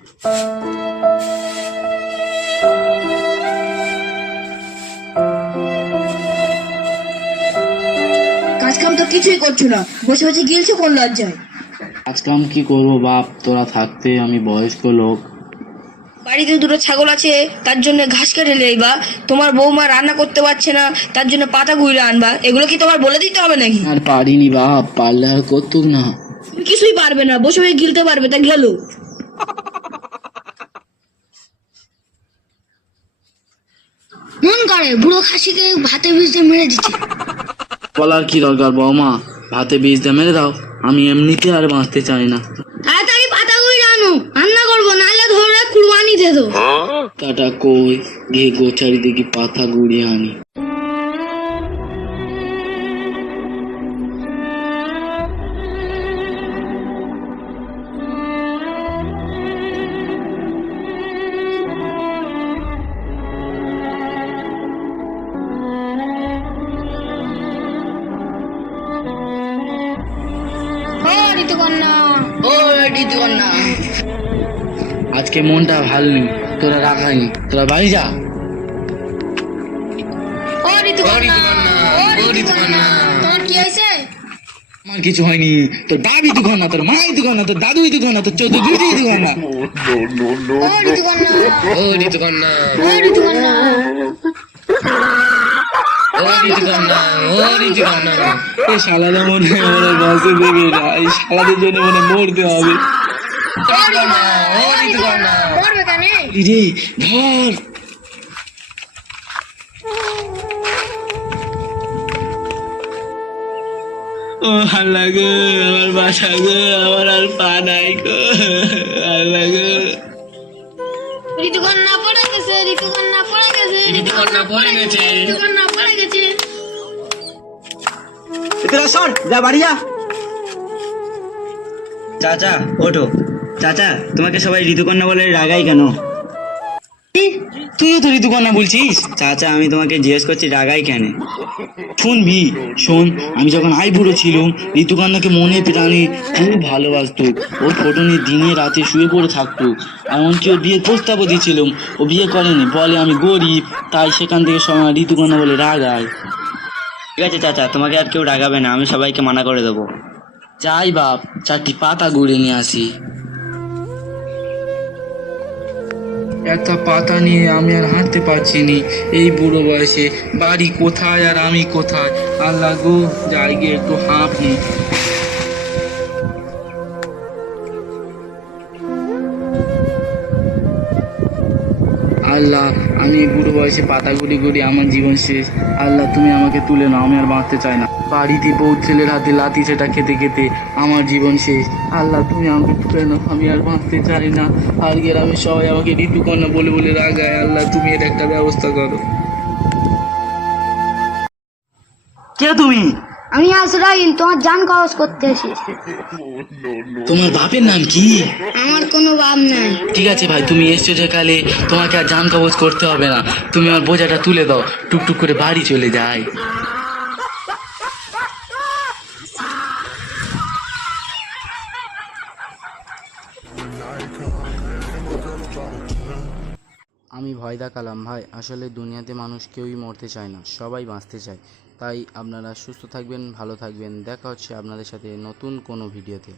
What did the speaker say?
কাজ কাম তো কিছুই করছো না, বসে বসে গিলছো কোন লজ্জায়? আজকাল কি করবো বাপ, তোরা থাকতে আমি বয়স্ক লোক। বাড়িতে দুটো ছাগল আছে, তার জন্য ঘাস কেটে নেইবা। তোমার বৌমা রান্না করতে পারছে না, তার জন্য পাতা গুঁড়ে আনবা। এগুলো কি তোমার বলে দিতে হবে নাকি? আর পারিনি বাপ, পারলে আর করতুক না। তুমি কিছুই পারবে না, বসে বসে গিলতে পারবে, তা গেল। মন করে বুড়ো খাসিকে ভাতে ভিজে মেরে দিচ্ছে। বলার কি দরকার বৌমা, ভাতে বীজ দিয়ে মেরে দাও, আমি এমনিতে আর বাঁচতে চাই না। তাড়াতাড়ি পাতা গুঁড়ে আনো, রান্না করবো, নাহলে ধরে কুরবানি দে দো। টাটা কই, গিয়ে গোচারি দেখি পাতা গুড়িয়ে আনি। আজকে মনটা ভালো নেই, তোরা রাখানি, তোরা বাড়ি যা। তোমার কি হয়েছে? আমার কিছু হয়নি, তোর বাবি দোকান না, তোর মাই দোকান না, তোর দাদুই দোকান না, তোর চোদ্দ দুটি দোকান না। ও ঋতুকন্যা, ও ঋতুকন্যা, এই শালাদা মনে হয় আমার বাসে দেবে না, এই শালাদের জন্য মনে মরতে হবে। রে ধর, ও আল্লাহ গো, আমার বাসা গো, আমার আর পা নাই গো, আল্লাহ গো। ঋতুকন্যা পড়ে গেছে, ঋতুকন্যা পড়ে গেছে, ঋতুকন্যা পড়ে গেছে, ঋতুকন্যা পড়ে গেছে। যা বাড়ি যা। চাচা ওঠো, চাচা তোমাকে সবাই ঋতুকন্যা বলে রাগাই কেন? তুইও তো ঋতুকন্যা বলছিস? চাচা আমি তোমাকে জিজ্ঞেস করছি রাগাই কেন? শুনবি, শোন, আমি যখন বুড়ো ছিলাম, ঋতুকন্যাকে মনে প্রাণে খুব ভালোবাসতো। ওর ফটো নিয়ে দিনে রাতে শুয়ে পড়ে থাকতো। এমনকি ওর বিয়ের প্রস্তাবও দিয়েছিলাম, ও বিয়ে করেনি, বলে আমি গরিব, তাই সেখান থেকে সবাই ঋতুকন্যা বলে রাগায়। ঠিক আছে চাচা, তোমাকে আর কেউ রাগাবে না, আমি সবাইকে মানা করে দেবো। যাই বাপ, চারটি পাতা গুঁড়ে নিয়ে আসি। একটা পাতা নিয়ে আমি আর হাঁটতে পারছি নি, এই বুড়ো বয়সে। বাড়ি কোথায় আর আমি কোথায়, আল্লাহ গো, যাই গিয়ে একটু হাঁপনি। আল্লাহ, আমি এই বুড়ো বয়সে পাতা গুলি গুলি, আমার জীবন শেষ। আল্লাহ তুমি আমাকে তুলে নাও, আমি আর বাঁচতে চাই না। বাড়িতে বউ ছেলের হাতে লাথি সেটা খেতে খেতে আমার জীবন শেষ। আল্লাহ তুমি আমাকে তুলে নাও, আমি আর বাঁচতে চাই না। আজকের আমি সবাই আমাকে ঋতুকন্যা বলে বলে রাগায়, আল্লাহ তুমি এর একটা ব্যবস্থা করো। কে তুমি? আমি আজরাইল, তোমার জান কবজ করতে এসেছি। তোমার বাপের নাম কি? আমার কোনো বাপ নাই। ঠিক আছে ভাই, তুমি এসছো যেকালে, তোমাকে আর জান কবজ করতে হবে না। তুমি আমার বোঝাটা তুলে দাও, টুকটুক করে বাড়ি চলে যাই। আমি ভয় দেখালাম ভাই, আসলে দুনিয়াতে মানুষ কেউই মরতে চায় না, সবাই বাঁচতে চায়। তাই আপনারা সুস্থ থাকবেন, ভালো থাকবেন, দেখা হচ্ছে আপনাদের সাথে নতুন কোনো ভিডিওতে।